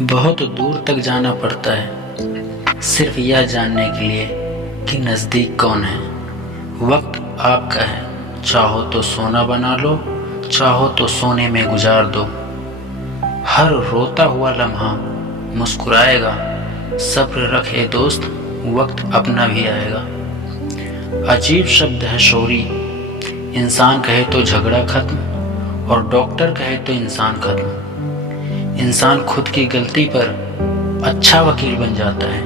बहुत दूर तक जाना पड़ता है सिर्फ यह जानने के लिए कि नज़दीक कौन है। वक्त आपका है, चाहो तो सोना बना लो, चाहो तो सोने में गुजार दो। हर रोता हुआ लम्हा मुस्कुराएगा, सब्र रखे दोस्त, वक्त अपना भी आएगा। अजीब शब्द है शौरी, इंसान कहे तो झगड़ा खत्म और डॉक्टर कहे तो इंसान खत्म। इंसान खुद की गलती पर अच्छा वकील बन जाता है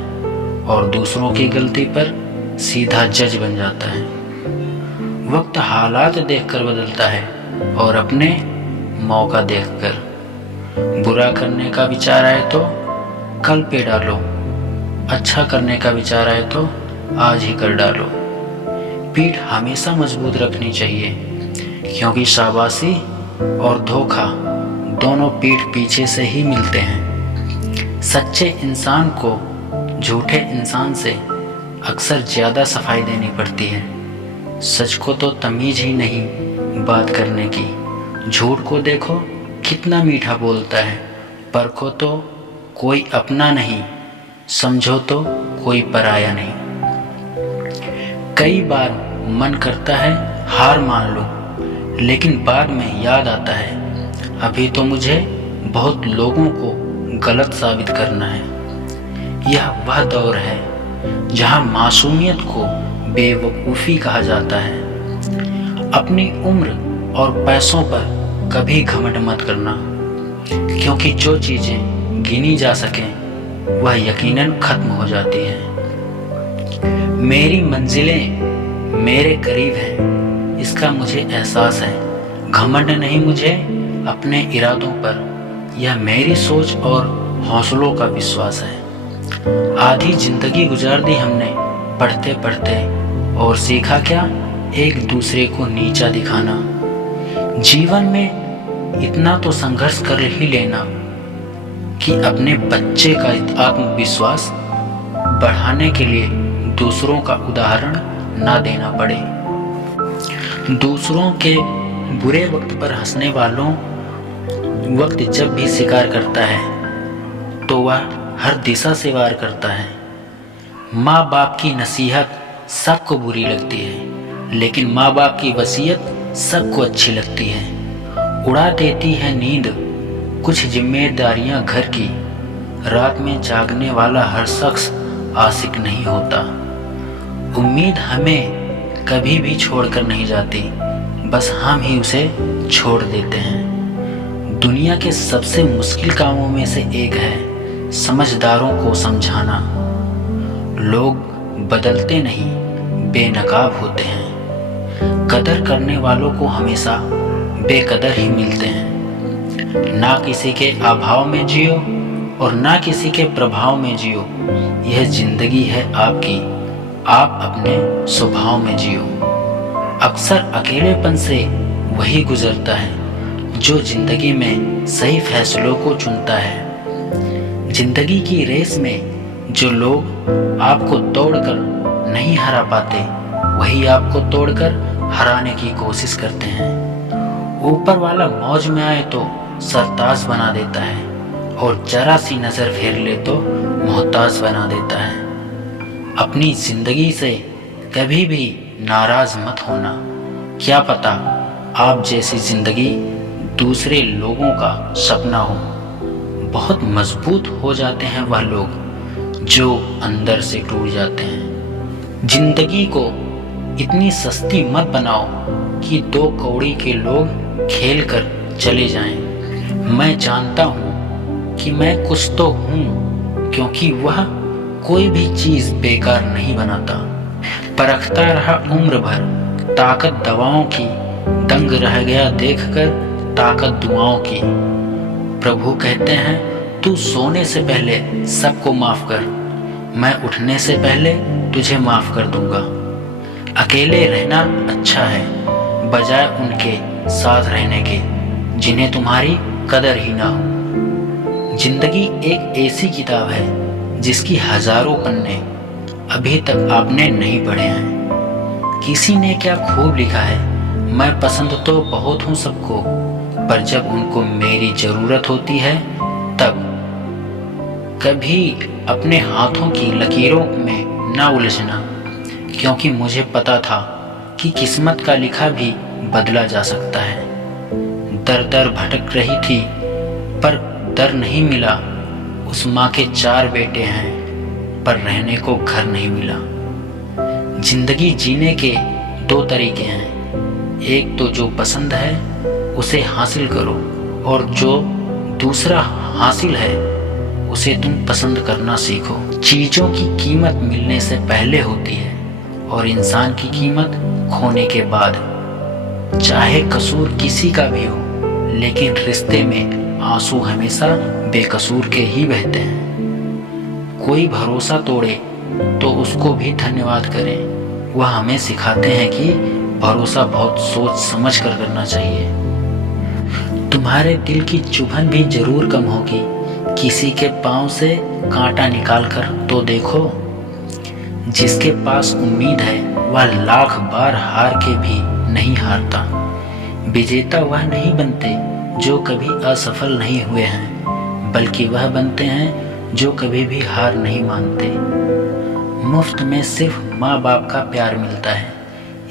और दूसरों की गलती पर सीधा जज बन जाता है। वक्त हालात देखकर बदलता है और अपने मौका देखकर। बुरा करने का विचार आए तो कल पे डालो, अच्छा करने का विचार आए तो आज ही कर डालो। पीठ हमेशा मजबूत रखनी चाहिए, क्योंकि शाबाशी और धोखा दोनों पीठ पीछे से ही मिलते हैं। सच्चे इंसान को झूठे इंसान से अक्सर ज़्यादा सफाई देनी पड़ती है। सच को तो तमीज ही नहीं बात करने की। झूठ को देखो कितना मीठा बोलता है, परखो तो कोई अपना नहीं, समझो तो कोई पराया नहीं। कई बार मन करता है हार मान लो, लेकिन बाद में याद आता है अभी तो मुझे बहुत लोगों को गलत साबित करना है। यह वह दौर है जहां मासूमियत को बेवकूफ़ी कहा जाता है। अपनी उम्र और पैसों पर कभी घमंड मत करना, क्योंकि जो चीज़ें गिनी जा सकें वह यकीनन खत्म हो जाती हैं। मेरी मंजिलें मेरे करीब हैं, इसका मुझे एहसास है। घमंड नहीं मुझे अपने इरादों पर, यह मेरी सोच और हौसलों का विश्वास है। आधी जिंदगी गुजार दी हमने पढ़ते पढ़ते, और सीखा क्या? एक दूसरे को नीचा दिखाना। जीवन में इतना तो संघर्ष कर ही लेना कि अपने बच्चे का आत्मविश्वास बढ़ाने के लिए दूसरों का उदाहरण ना देना पड़े। दूसरों के बुरे वक्त पर हंसने वालों वक्त जब भी शिकार करता है तो वह हर दिशा से वार करता है। माँ बाप की नसीहत सबको बुरी लगती है, लेकिन माँ बाप की वसीयत सबको अच्छी लगती है। उड़ा देती है नींद कुछ जिम्मेदारियां घर की। रात में जागने वाला हर शख्स आशिक नहीं होता। उम्मीद हमें कभी भी छोड़कर नहीं जाती, बस हम ही उसे छोड़ देते हैं। दुनिया के सबसे मुश्किल कामों में से एक है समझदारों को समझाना। लोग बदलते नहीं, बेनकाब होते हैं। कदर करने वालों को हमेशा बेकदर ही मिलते हैं। ना किसी के अभाव में जियो और ना किसी के प्रभाव में जियो। यह जिंदगी है आपकी, आप अपने स्वभाव में जियो। अक्सर अकेलेपन से वही गुजरता है जो जिंदगी में सही फैसलों को चुनता है। जिंदगी की रेस में जो लोग आपको तोड़कर नहीं हरा पाते, वही आपको तोड़कर हराने की कोशिश करते हैं। ऊपर वाला मौज में आए तो सरताज बना देता है, और जरा सी नजर फेर ले तो मोहताज बना देता है। अपनी जिंदगी से कभी भी नाराज मत होना। क्या पता आप जैसी जिंदगी दूसरे लोगों का सपना हो। बहुत मजबूत हो जाते हैं वह लोग जो अंदर से टूट जाते हैं। जिंदगी को इतनी सस्ती मत बनाओ कि 2 कौड़ी के लोग खेल कर चले जाएं। मैं जानता हूँ कि मैं कुछ तो हूँ, क्योंकि वह कोई भी चीज़ बेकार नहीं बनाता। परखता रहा उम्र भर ताकत दवाओं की, दंग रह गया देखकर ताकत दुआओं की। प्रभु कहते हैं तू सोने से पहले सबको माफ कर, मैं उठने से पहले तुझे माफ कर दूंगा। अकेले रहना अच्छा है, बजाय उनके साथ रहने के जिन्हें तुम्हारी कदर ही ना हो। जिंदगी एक ऐसी किताब है जिसकी हजारों पन्ने अभी तक आपने नहीं पढ़े हैं। किसी ने क्या खूब लिखा है, मैं पसंद तो बहुत हूँ सबको, पर जब उनको मेरी ज़रूरत होती है तब कभी अपने हाथों की लकीरों में ना उलझना, क्योंकि मुझे पता था कि किस्मत का लिखा भी बदला जा सकता है। दर दर भटक रही थी पर दर नहीं मिला। उस माँ के 4 बेटे हैं पर रहने को घर नहीं मिला। जिंदगी जीने के 2 तरीके हैं, एक तो जो पसंद है उसे हासिल करो, और जो दूसरा हासिल है उसे तुम पसंद करना सीखो। चीज़ों की कीमत मिलने से पहले होती है और इंसान की कीमत खोने के बाद। चाहे कसूर किसी का भी हो, लेकिन रिश्ते में आंसू हमेशा बेकसूर के ही बहते हैं। कोई भरोसा तोड़े तो उसको भी धन्यवाद करें। वह हमें सिखाते हैं कि भरोसा बहुत सोच समझ कर करना चाहिए। तुम्हारे दिल की चुभन भी जरूर कम होगी। किसी के पांव से कांटा निकाल कर तो देखो। जिसके पास उम्मीद है वह लाख बार हार के भी नहीं हारता। विजेता वह नहीं बनते जो कभी असफल नहीं हुए हैं, बल्कि वह बनते हैं जो कभी भी हार नहीं मानते। मुफ्त में सिर्फ माँ बाप का प्यार मिलता है।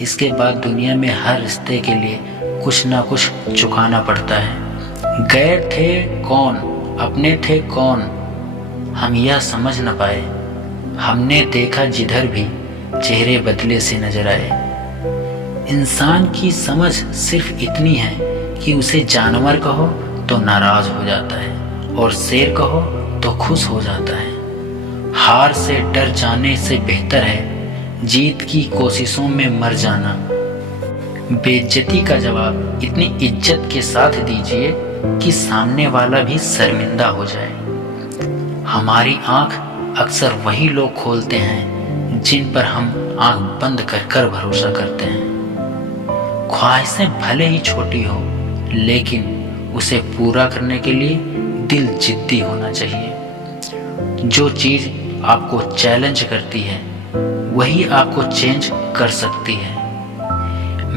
इसके बाद दुनिया में हर रिश्ते के लिए कुछ ना कुछ चुकाना पड़ता है। गैर थे कौन, अपने थे कौन, हम यह समझ न पाए। हमने देखा जिधर भी चेहरे बदले से नजर आए। इंसान की समझ सिर्फ इतनी है कि उसे जानवर कहो तो नाराज हो जाता है और शेर कहो तो खुश हो जाता है। हार से डर जाने से बेहतर है जीत की कोशिशों में मर जाना। बेइज्जती का जवाब इतनी इज्जत के साथ दीजिए कि सामने वाला भी शर्मिंदा हो जाए। हमारी आंख अक्सर वही लोग खोलते हैं जिन पर हम आंख बंद कर कर भरोसा करते हैं। ख्वाहिशें भले ही छोटी हो, लेकिन उसे पूरा करने के लिए दिल जिद्दी होना चाहिए। जो चीज़ आपको चैलेंज करती है वही आपको चेंज कर सकती है।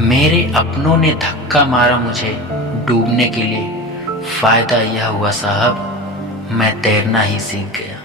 मेरे अपनों ने धक्का मारा मुझे डूबने के लिए। फ़ायदा यह हुआ साहब, मैं तैरना ही सीख गया।